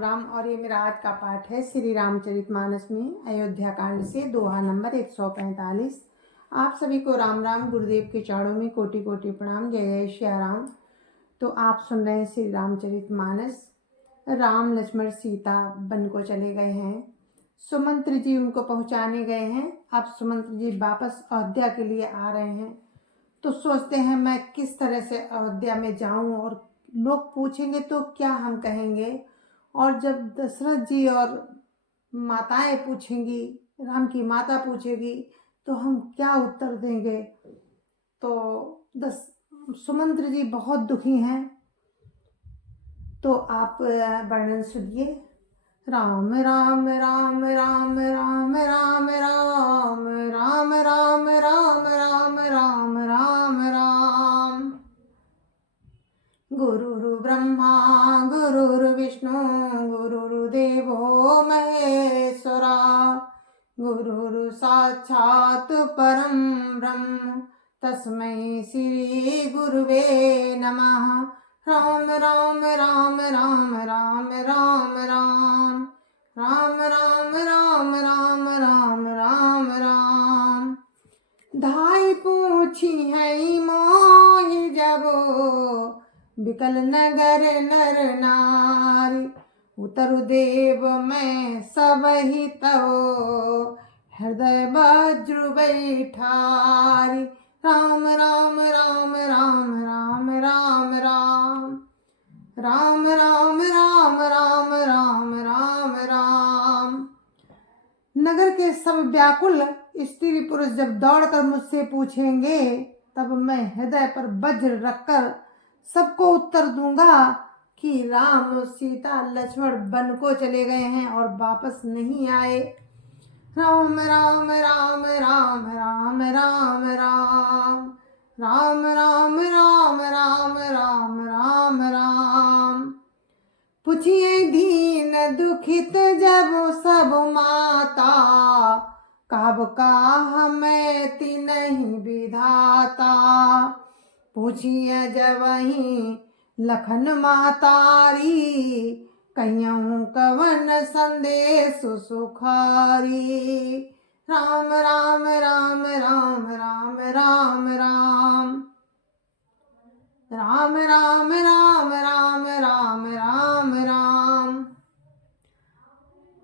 राम। और ये मेरा आज का पाठ है श्री रामचरितमानस में अयोध्या कांड से दोहा नंबर 145। आप सभी को राम राम। गुरुदेव के चरणों में कोटि कोटि प्रणाम। जय जय श्री राम। तो आप सुन रहे हैं श्री रामचरितमानस। राम लक्ष्मण सीता वन को चले गए हैं। सुमंत्र जी उनको पहुंचाने गए हैं। अब सुमंत्र जी वापस अयोध्या के लिए आ रहे हैं। तो सोचते हैं मैं किस तरह से अयोध्या में जाऊं और लोग पूछेंगे तो क्या हम कहेंगे, और जब दशरथ जी और माताएं पूछेंगी, राम की माता पूछेगी तो हम क्या उत्तर देंगे। तो सुमंत्र जी बहुत दुखी हैं। तो आप वर्णन सुनिए। राम राम राम राम राम राम राम राम राम राम राम राम राम राम। गुरुर् ब्रह्मा गुरुर्विष्णु गुरुर्देवो महेश्वरा, गुरुर् साक्षात् परं ब्रह्म तस्मै श्री गुरुवे नमः। राम राम राम राम राम राम राम राम राम राम राम राम राम राम। धाई पूछी है मोहि जबो, बिकल नगर नर नारी। उतरु देव मैं सब ही तवो, हृदय वज्र बैठारी। राम राम राम राम राम राम राम राम राम राम राम राम राम राम। नगर के सब व्याकुल स्त्री पुरुष जब दौड़कर मुझसे पूछेंगे, तब मैं हृदय पर वज्र रखकर सबको उत्तर दूंगा कि राम सीता लक्ष्मण वन को चले गए हैं और वापस नहीं आए। राम राम राम राम राम राम राम राम राम राम राम राम राम राम। पूछिए दीन दुखित जब सब माता, कब का मैं नहीं विधाता। पूछिए जब वही लखन मातारी, कहियों कवन संदेश सुखारी। राम राम राम राम राम राम राम राम राम राम राम राम राम राम।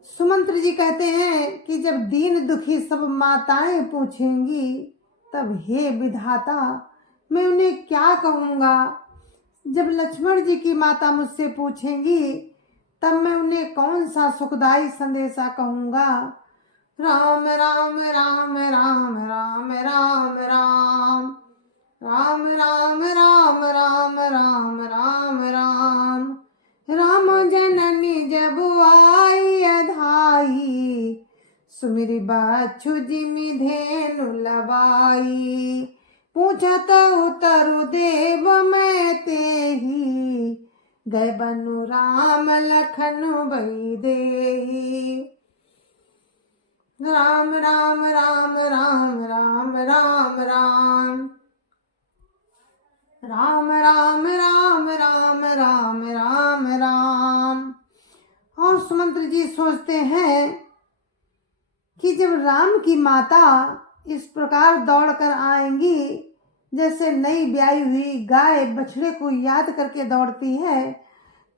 सुमंत्र जी कहते हैं कि जब दीन दुखी सब माताएं पूछेंगी, तब हे विधाता मैं उन्हें क्या कहूँगा। जब लक्ष्मण जी की माता मुझसे पूछेंगी, तब मैं उन्हें कौन सा सुखदायी संदेशा कहूँगा। राम राम राम राम राम राम राम राम राम राम राम राम राम राम। राम जननी जब आई अधाई, सुमिरि बच्छु जिमि धेनु लबाई। पूछत उतरु देव मैं तेहि, गए बनु राम लखन बई देहि। राम राम राम राम राम राम राम राम राम राम राम राम राम राम। और सुमंत्र जी सोचते हैं कि जब राम की माता इस प्रकार दौड़कर आएंगी, जैसे नई ब्याई हुई गाय बछड़े को याद करके दौड़ती है,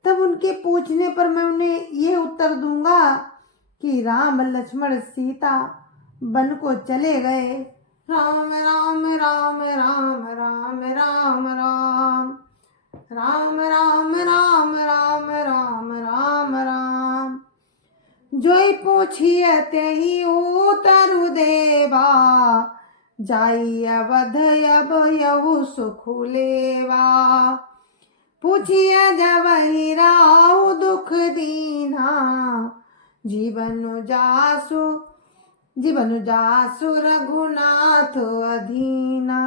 तब उनके पूछने पर मैं उन्हें ये उत्तर दूंगा कि राम लक्ष्मण सीता वन को चले गए। राम राम राम राम राम राम राम राम राम राम राम राम राम राम। जोई पूछिए तेहि उतरु देवा, जाई अवध अब यहु सुख लेवा। पूछिए जब ही राहु दुख दीना, जीवन जासु रघुनाथ अधीना।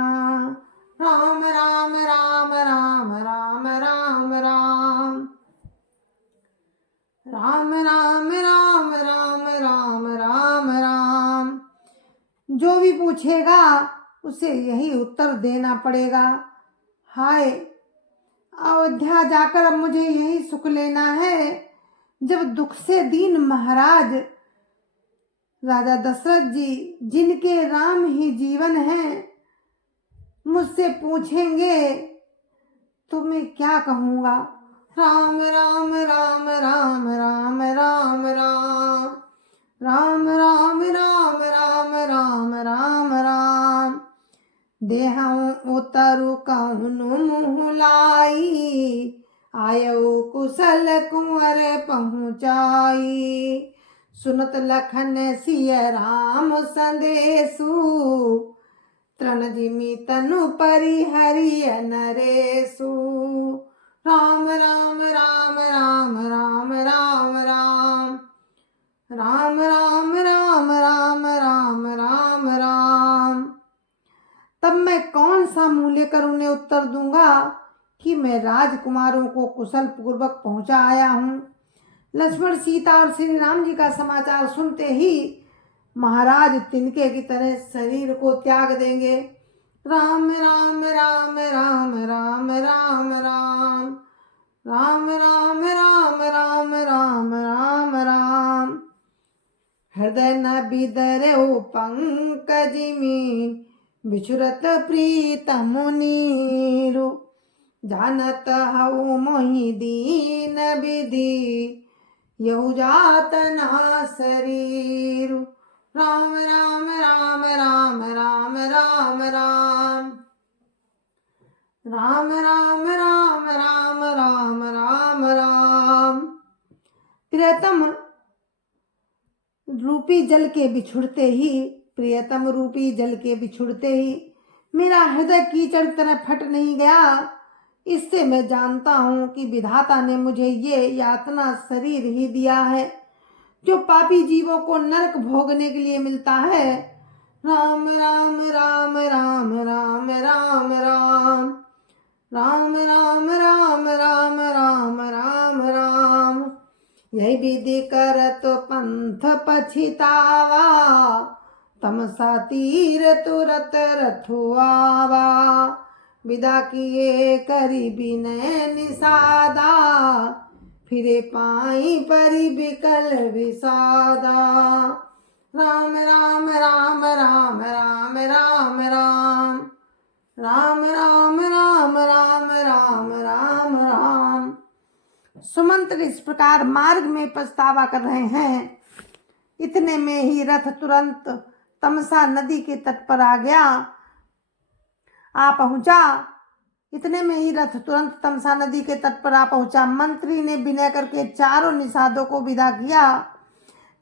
राम राम राम राम राम राम राम राम राम राम राम राम राम राम। जो भी पूछेगा उसे यही उत्तर देना पड़ेगा। हाय, अयोध्या जाकर अब मुझे यही सुख लेना है। जब दुख से दीन महाराज राजा दशरथ जी, जिनके राम ही जीवन है, मुझसे पूछेंगे तो मैं क्या कहूँगा? राम राम राम राम राम राम राम राम राम राम राम राम राम राम। देहऊँ उतरु कहूनु मुँह लाई, आयऊ कुशल कुंवर पहुँचाई। सुनत लखन सिय राम संदेशु, तृण जिमि तनु परिहरिय नरेशु। राम राम राम राम राम राम राम राम राम राम राम राम राम राम। तब मैं कौन सा मुँह लेकर उन्हें उत्तर दूंगा कि मैं राजकुमारों को कुशल पूर्वक पहुंचा आया हूँ। लक्ष्मण, सीता और श्री राम जी का समाचार सुनते ही महाराज तिनके की तरह शरीर को त्याग देंगे। राम राम राम राम राम राम राम राम राम राम राम राम राम राम। हृदय न बिदरऊ पंकजिमि, बिछुरत प्रीतम नीरु। जानत हऊ मोहि दीन विधि, यहु जात ना शरीरु। राम राम राम राम राम राम राम राम राम राम राम राम राम राम। प्रियतम रूपी जल के बिछुड़ते ही, प्रियतम रूपी जल के बिछुड़ते ही मेरा हृदय कीचड़ तरह फट नहीं गया। इससे मैं जानता हूँ कि विधाता ने मुझे ये यातना शरीर ही दिया है, जो पापी जीवों को नरक भोगने के लिए मिलता है। राम राम राम राम राम राम राम राम राम राम राम राम राम राम। यही विधि करत पंथ पछितावा, तमसा तीर तुरत रथुआवा। विदा किए करी विनय निषादा, फिरे पाई परि बिकल विषादा। राम राम राम राम राम राम राम राम राम राम राम राम राम राम। सुमंत्र इस प्रकार मार्ग में पछतावा कर रहे हैं। इतने में ही रथ तुरंत तमसा नदी के तट पर आ पहुंचा। इतने में ही रथ तुरंत तमसा नदी के तट पर आ पहुंचा। मंत्री ने विनय करके चारों निषादों को विदा किया।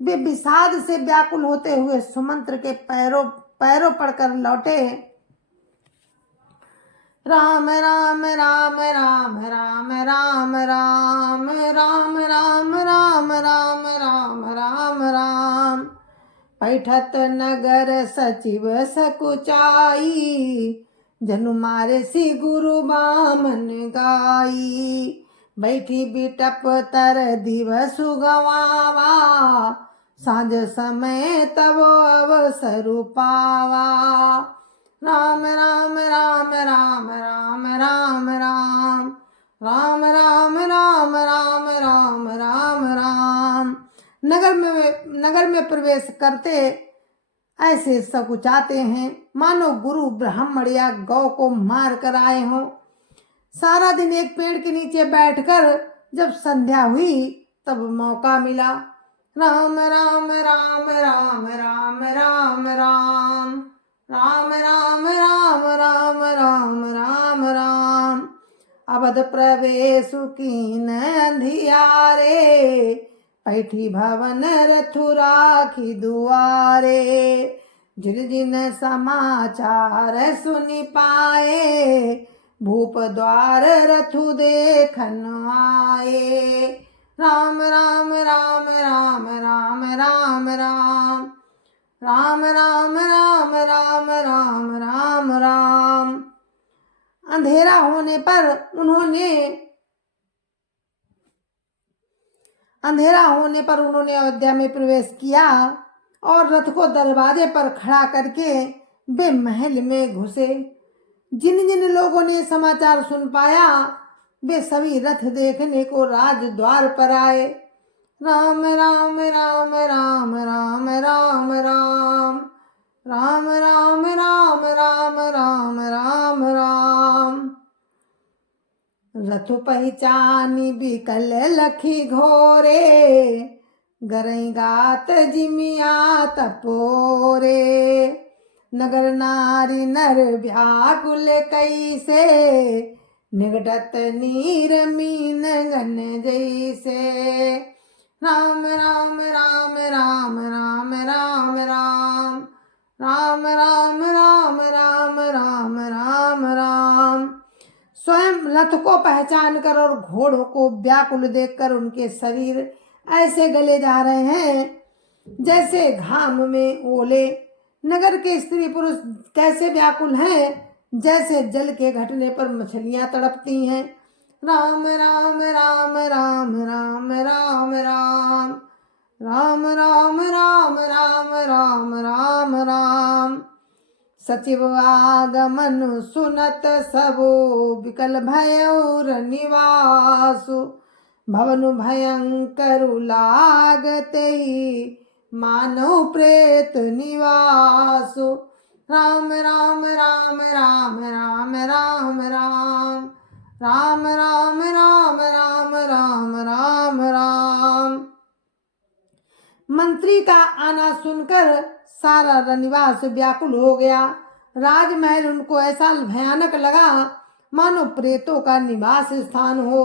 वे विषाद से व्याकुल होते हुए सुमंत्र के पैरों पड़कर लौटे। राम राम राम राम राम राम राम राम राम राम राम राम राम राम। पैठत नगर सचिव सकुचाई, जनु मारे सी गुरु बामन गाई। बैठी बिटप तर दिवसु गवावा, साँझ समय तब अवसरु पावा। राम राम राम राम राम राम राम राम राम राम राम राम राम राम। नगर में प्रवेश करते ऐसे सकुचाते हैं मानो गुरु ब्राह्मण या गौ को मार कर आए हों। सारा दिन एक पेड़ के नीचे बैठकर जब संध्या हुई तब मौका मिला। राम राम राम राम राम राम राम राम राम राम राम राम राम राम। अवध प्रवेश कीन अंधियारे, पैठी भवन रथु राखी दुआरे। जिन जिन समाचार सुनि पाए, भूप द्वार रथु देखन आए। राम राम राम राम राम राम राम राम राम राम राम राम राम राम। अंधेरा होने पर उन्होंने अयोध्या में प्रवेश किया और रथ को दरवाजे पर खड़ा करके वे महल में घुसे। जिन जिन लोगों ने समाचार सुन पाया वे सभी रथ देखने को राजद्वार पर आए। राम राम राम राम राम राम राम राम राम राम राम राम राम राम। रथु पहचानी बिकल लखी घोरे, गरई गात जिमिया तपोरे। नगर नारी नर व्याकुल कैसे, निगटत नीर मीन गन जैसे। राम राम राम राम राम राम राम राम राम राम राम राम राम राम। स्वयं रथ को पहचान कर और घोड़ों को व्याकुल देखकर उनके शरीर ऐसे गले जा रहे हैं जैसे घाम में ओले। नगर के स्त्री पुरुष कैसे व्याकुल हैं, जैसे जल के घटने पर मछलियां तड़पती हैं। राम राम राम राम राम राम राम राम राम राम राम राम राम राम। सचिव आगमन सुनत सबो, विकल भयौर निवासु। भवनु भयंकर लागते ही, मानव प्रेत निवासु। राम राम राम राम राम राम राम राम राम राम राम राम राम राम। मंत्री का आना सुनकर सारा रनिवास व्याकुल हो गया। राजमहल उनको ऐसा भयानक लगा मानो प्रेतों का निवास स्थान हो।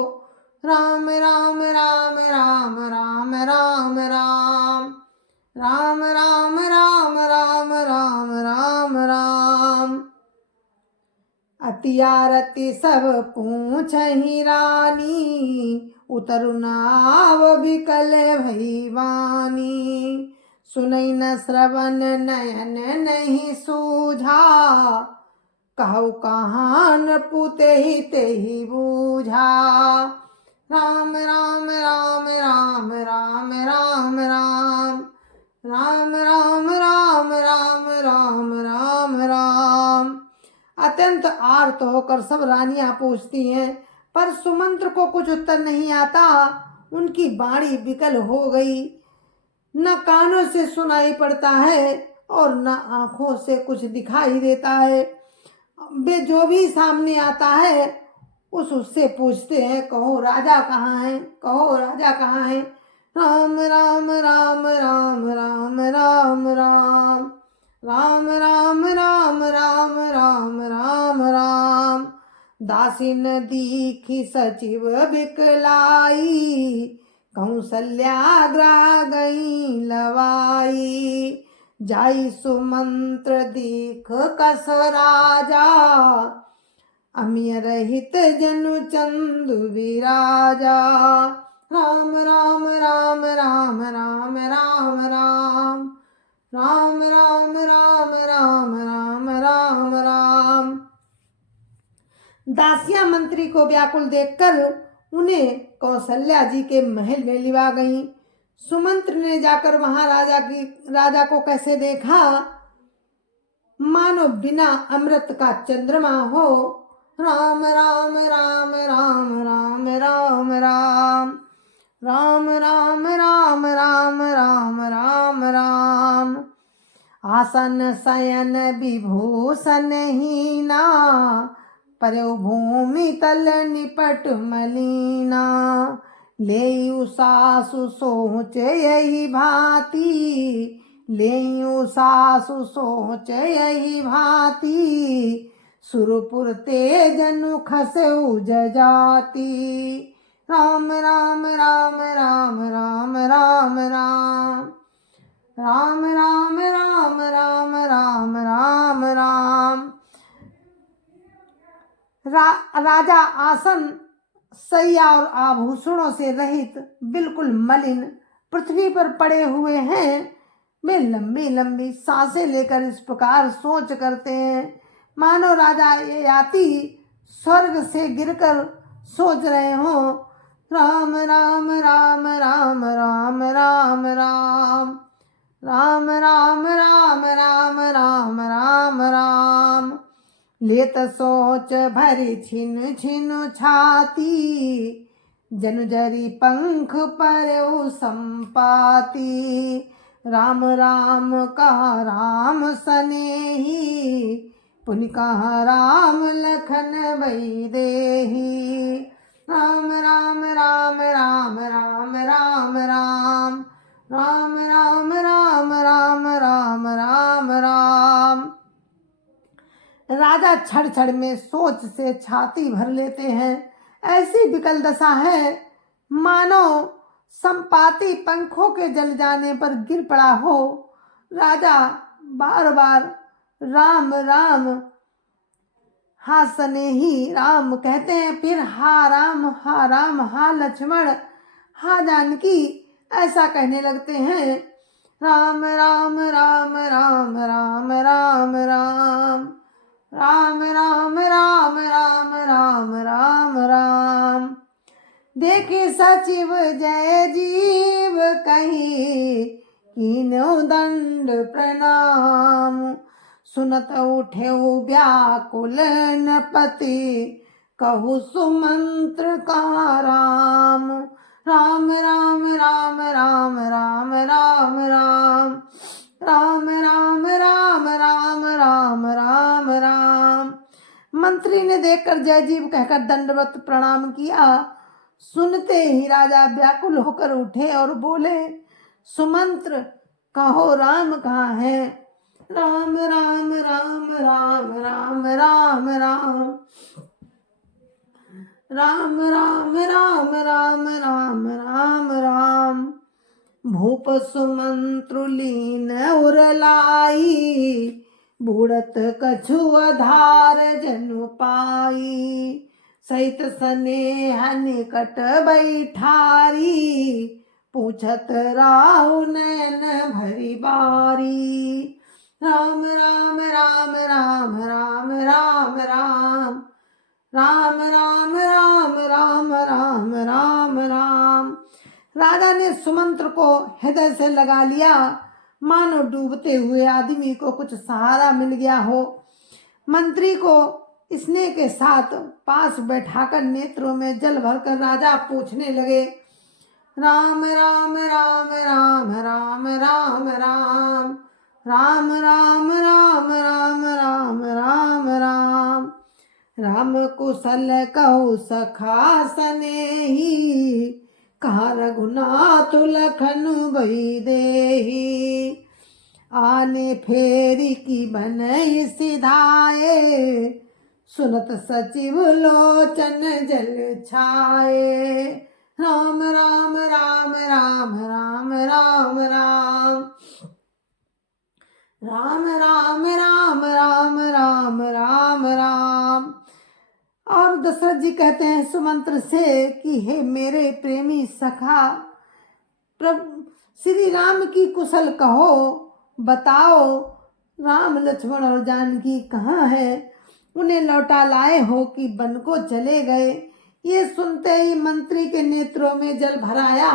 राम राम राम राम राम राम राम राम राम राम राम राम राम राम। अति आरती सब पूछहि रानी, उतरु नाव बिकल भई वानी। सुनई न श्रवण नयन नहीं सूझा, कहु कहान पुते ही ते ही बूझा। राम राम राम राम राम राम राम राम राम राम राम राम राम राम। अत्यंत आर्त होकर सब रानियां पूछती हैं, पर सुमंत्र को कुछ उत्तर नहीं आता। उनकी वाणी विकल हो गई, न कानों से सुनाई पड़ता है और न आंखों से कुछ दिखाई देता है। वे जो भी सामने आता है उससे पूछते हैं, कहो राजा कहाँ है, कहो राजा कहाँ है। राम राम राम राम राम राम राम राम राम राम राम राम राम राम। दासीन दीखी सचिव बिकलाई, कौसल्याग्रह गई लवाई। जाई सुमंत्र दीख कस राजा, अमिय रहित जनु चंदु विराजा। राम राम राम राम राम राम राम राम राम राम राम राम राम राम। दासियां मंत्री को व्याकुल देखकर उन्हें कौशल्या जी के महल में लिवा गईं। सुमंत्र ने जाकर वहां राजा को कैसे देखा, मानो बिना अमृत का चंद्रमा हो। राम राम राम राम राम राम राम राम राम राम राम राम राम राम। आसन शयन विभूषण हीना, पर्यो भूमि तल निपट मलीना। लेयु सासु सोच यही भांति, लेयु सासु सोच यही भांति। सुरपुर तेजनु खसउ जजाति। राम राम राम राम राम राम राम राम राम राम राम राम राम राम। राजा आसन सैया और आभूषणों से रहित बिल्कुल मलिन पृथ्वी पर पड़े हुए हैं। वे लंबी लंबी सांसें लेकर इस प्रकार सोच करते हैं मानो राजा ये आती स्वर्ग से गिरकर सोच रहे हो। राम राम राम राम राम राम राम राम राम राम राम राम राम राम। लेत सोच भरी छिन छिन छाती, जनुजरी पंख पर संपाती, राम राम कहा राम सनेही, पुनि कहा राम लखन भई देही। राम राम राम राम राम राम राम राम राम राम राम राम राम राम। राजा क्षण क्षण में सोच से छाती भर लेते हैं। ऐसी विकल दशा है मानो संपाती पंखों के जल जाने पर गिर पड़ा हो। राजा बार बार राम राम हा सनेही राम कहते हैं, फिर हा राम हा लक्ष्मण हा जानकी ऐसा कहने लगते हैं। राम राम राम राम राम राम राम राम राम राम राम राम राम राम। देखे सचिव जय जीव कही, कीन्हु दंड प्रणाम, सुनत उठे व्याकुल नपति, कहु सुमंत्र का राम। राम राम राम राम राम राम राम राम राम राम राम राम राम राम। मंत्री ने देखकर जय जीव कहकर दंडवत प्रणाम किया। सुनते ही राजा व्याकुल होकर उठे और बोले, सुमंत्र कहो राम कहाँ है। राम राम राम राम राम राम राम राम राम राम राम राम राम राम। भूप सुमंत्रु लीन उरलाई, बूढ़त कछु आधार जनु पाई, सहित स्नेह निकट बैठारी, पूछत राहु नयन भरी बारी। राम राम राम राम राम राम राम राम राम राम राम राम राम राम। राजा ने सुमंत्र को हृदय से लगा लिया, मानो डूबते हुए आदमी को कुछ सहारा मिल गया हो। मंत्री को स्नेह के साथ पास बैठाकर नेत्रों में जल भरकर राजा पूछने लगे, राम राम राम राम राम राम राम राम राम राम राम राम राम राम। राम कुशल कहु सखा सनेही, कहा रघुनाथ लखन भई देही। आने फेरी की बनई सिधाए, सुनत सचिव लोचन जल छाए। राम राम राम राम राम राम राम राम राम राम राम राम राम राम। और दशरथ जी कहते हैं सुमंत्र से कि हे मेरे प्रेमी सखा, प्रभु श्री राम की कुशल कहो, बताओ राम लक्ष्मण और जानकी कहाँ है, उन्हें लौटा लाए हो कि वन को चले गए। ये सुनते ही मंत्री के नेत्रों में जल भराया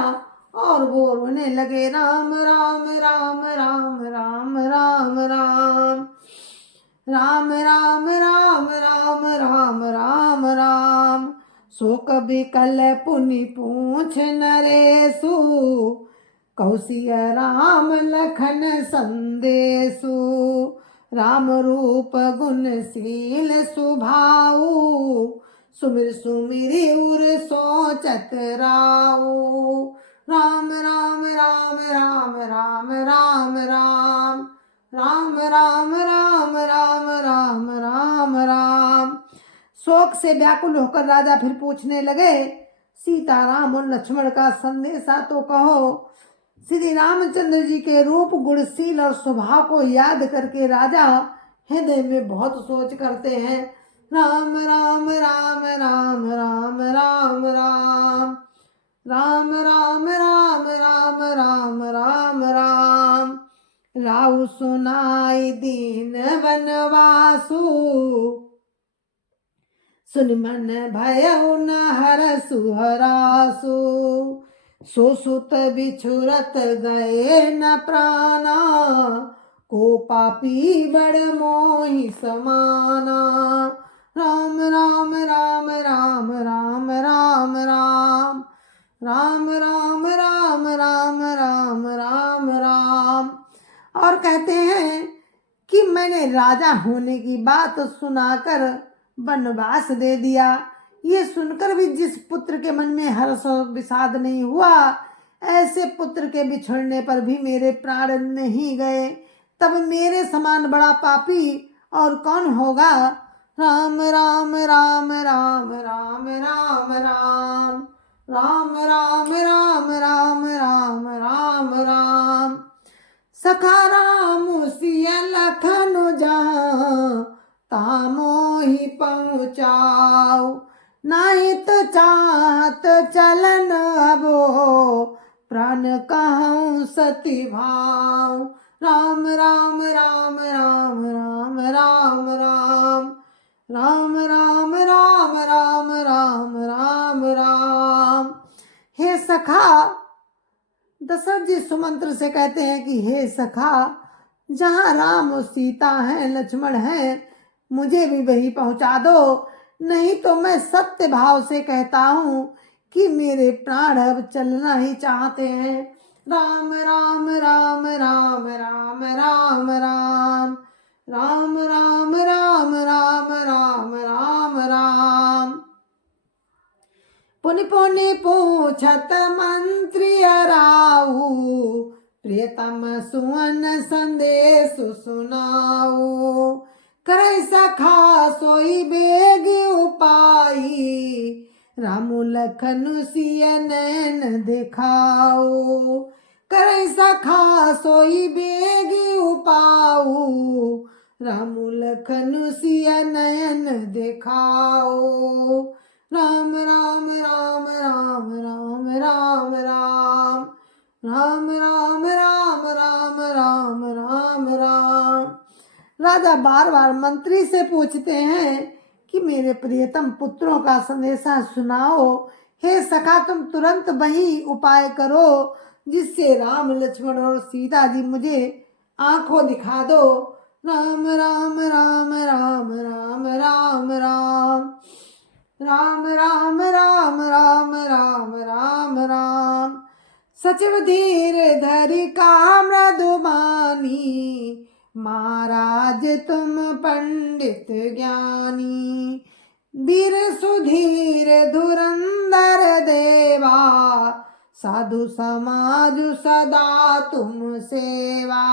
और वो रोने लगे। राम राम राम राम राम राम राम राम राम राम राम राम राम राम। शोक विकल पुनि पूछ नरेशु, कौशिक राम लखन संदेशु। राम रूप गुणशील सुभाऊ, सुमिर सुमिरि उर सोचत राऊ। राम राम राम राम राम राम राम राम राम राम राम राम राम राम। शोक से व्याकुल होकर राजा फिर पूछने लगे, सीताराम और लक्ष्मण का संदेशा तो कहो। श्री रामचंद्र जी के रूप गुणशील और स्वभाव को याद करके राजा हृदय में बहुत सोच करते हैं। राम राम राम राम राम राम राम राम राम राम राम राम राम राम। राहु सुनाई दीन वनवासु, सुन मन भयउ न हरसु हरासु। सो सुत बिछुरत गए न प्राणा, को पापी बड़ मोहि समाना। राम राम राम राम राम राम राम राम राम राम राम राम राम राम। और कहते हैं कि मैंने राजा होने की बात सुनाकर वनवास दे दिया। ये सुनकर भी जिस पुत्र के मन में हर्ष और विषाद नहीं हुआ, ऐसे पुत्र के बिछड़ने पर भी मेरे प्राण नहीं गए। तब मेरे समान बड़ा पापी और कौन होगा। राम राम राम राम राम राम राम राम राम राम राम राम राम राम। सखा राम सिया लखन जाऊं तामो ही पहुँचाओ। नहीं तो चाहत चलन अबो प्राण कहूँ सती भाव। राम राम राम राम राम राम राम राम राम राम राम राम राम राम। हे सखा, दशरथ जी सुमंत्र से कहते हैं कि हे सखा, जहाँ राम और सीता हैं, लक्ष्मण हैं, मुझे भी वही पहुंचा दो। नहीं तो मैं सत्य भाव से कहता हूँ कि मेरे प्राण अब चलना ही चाहते हैं। राम राम राम राम राम राम राम राम राम राम राम राम राम राम। पुनि पुनि पूछत मंत्री राऊ प्रियतम सुवन संदेश सुनाऊ। करे सखा सोई बेग उपाई राम लखन सिय नैन दिखाऊ। करे सखा सोई बेग उपाऊ राम लखन सिय नयन दिखाऊ। राम राम राम राम राम राम राम राम राम राम राम राम राम राम। राजा बार बार मंत्री से पूछते हैं कि मेरे प्रियतम पुत्रों का संदेशा सुनाओ। हे सखा, तुम तुरंत वही उपाय करो जिससे राम लक्ष्मण और सीता जी मुझे आंखों दिखा दो। राम राम राम राम राम राम राम राम राम राम राम राम राम राम। सचिव धीर धरि का मृदुबानी महाराज तुम पंडित ज्ञानी। धीर सुधीर धुरंधर देवा साधु समाज सदा तुम सेवा।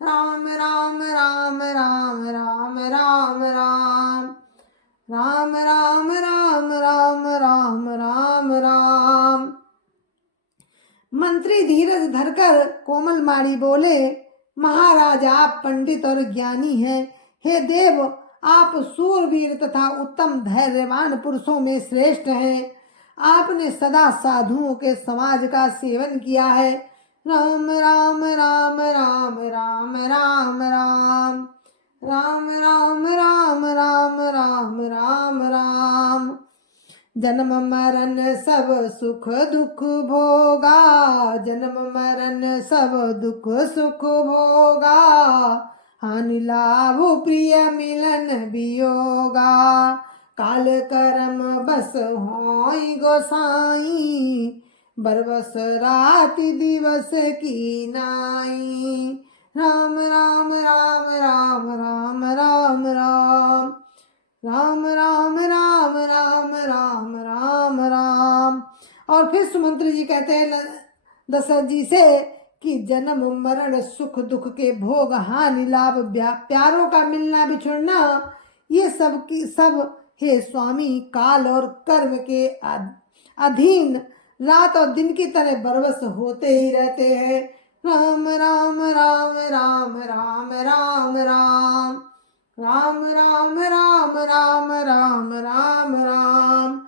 राम राम राम राम राम राम राम राम राम राम राम राम राम राम। मंत्री धीरज धरकर कोमल माड़ी बोले, महाराज आप पंडित और ज्ञानी हैं। हे देव, आप सूरवीर तथा उत्तम धैर्यवान पुरुषों में श्रेष्ठ हैं। आपने सदा साधुओं के समाज का सेवन किया है। राम राम राम राम राम राम राम राम राम राम राम राम राम राम। जन्म मरण सब सुख दुख भोगा, जन्म मरण सब दुख सुख भोगा। हानि लाभ प्रिय मिलन वियोगा, काल कर्म बस होई गोसाई। बरबस राति दिवस की नाई। राम राम राम राम राम राम राम राम राम राम राम राम राम राम। और फिर सुमंत्री जी कहते हैं दशरथ जी से कि जन्म मरण सुख दुख के भोग, हानि लाभ, प्यारों का मिलना बिछुड़ना, ये सब की सब हे स्वामी काल और कर्म के अधीन रात और दिन की तरह बरबस होते ही रहते हैं। राम राम राम राम राम राम राम राम राम राम राम राम राम राम।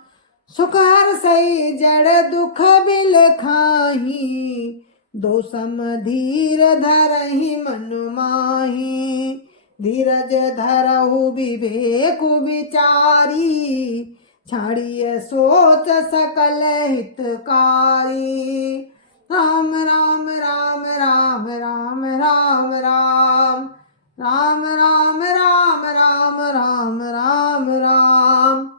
सुख हर सही जड़ दुख बिल खाही, दो सम धीर धरहि मन माही। धीरज धरहु विवेक विचारी, छाड़िय सोच सकल हितकारी। राम राम राम राम राम राम राम राम राम राम राम राम राम राम।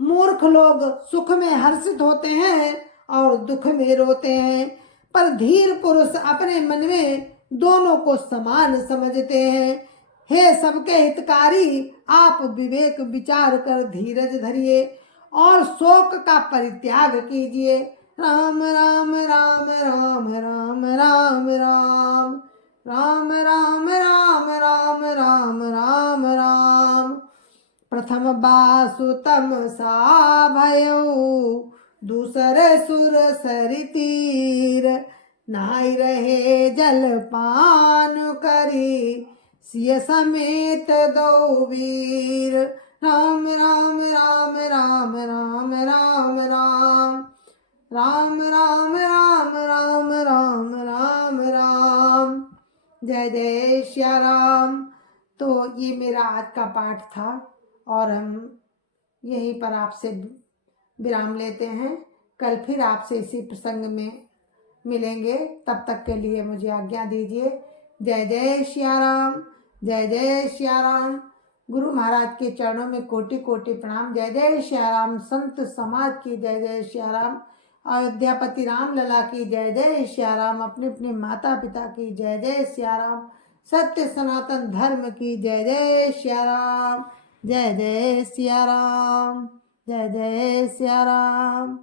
मूर्ख लोग सुख में हर्षित होते हैं और दुख में रोते हैं, पर धीर पुरुष अपने मन में दोनों को समान समझते हैं। हे सबके हितकारी, आप विवेक विचार कर धीरज धरिए और शोक का परित्याग कीजिए। राम राम राम राम राम राम राम राम राम राम राम राम राम राम। प्रथम बासुतम सा भयो, दूसरे सुर सरि तीर। नाई रहे जल पान करी, सिय समेत दो वीर। राम राम राम राम राम राम राम राम राम राम राम राम राम राम। जय जय श्या राम। तो ये मेरा आज का पाठ था और हम यहीं पर आपसे विराम लेते हैं। कल फिर आपसे इसी प्रसंग में मिलेंगे, तब तक के लिए मुझे आज्ञा दीजिए। जय जय श्या राम, जय जय श्या राम। गुरु महाराज के चरणों में कोटि कोटि प्रणाम। जय जय श्या राम। संत समाज की जय जय श्या राम। अयोध्यापति राम लला की जय जय श्या राम। अपने अपने माता पिता की जय जय श्या राम। सत्य सनातन धर्म की जय जय श्या राम। जय जय श्या राम, जय जय श्या राम।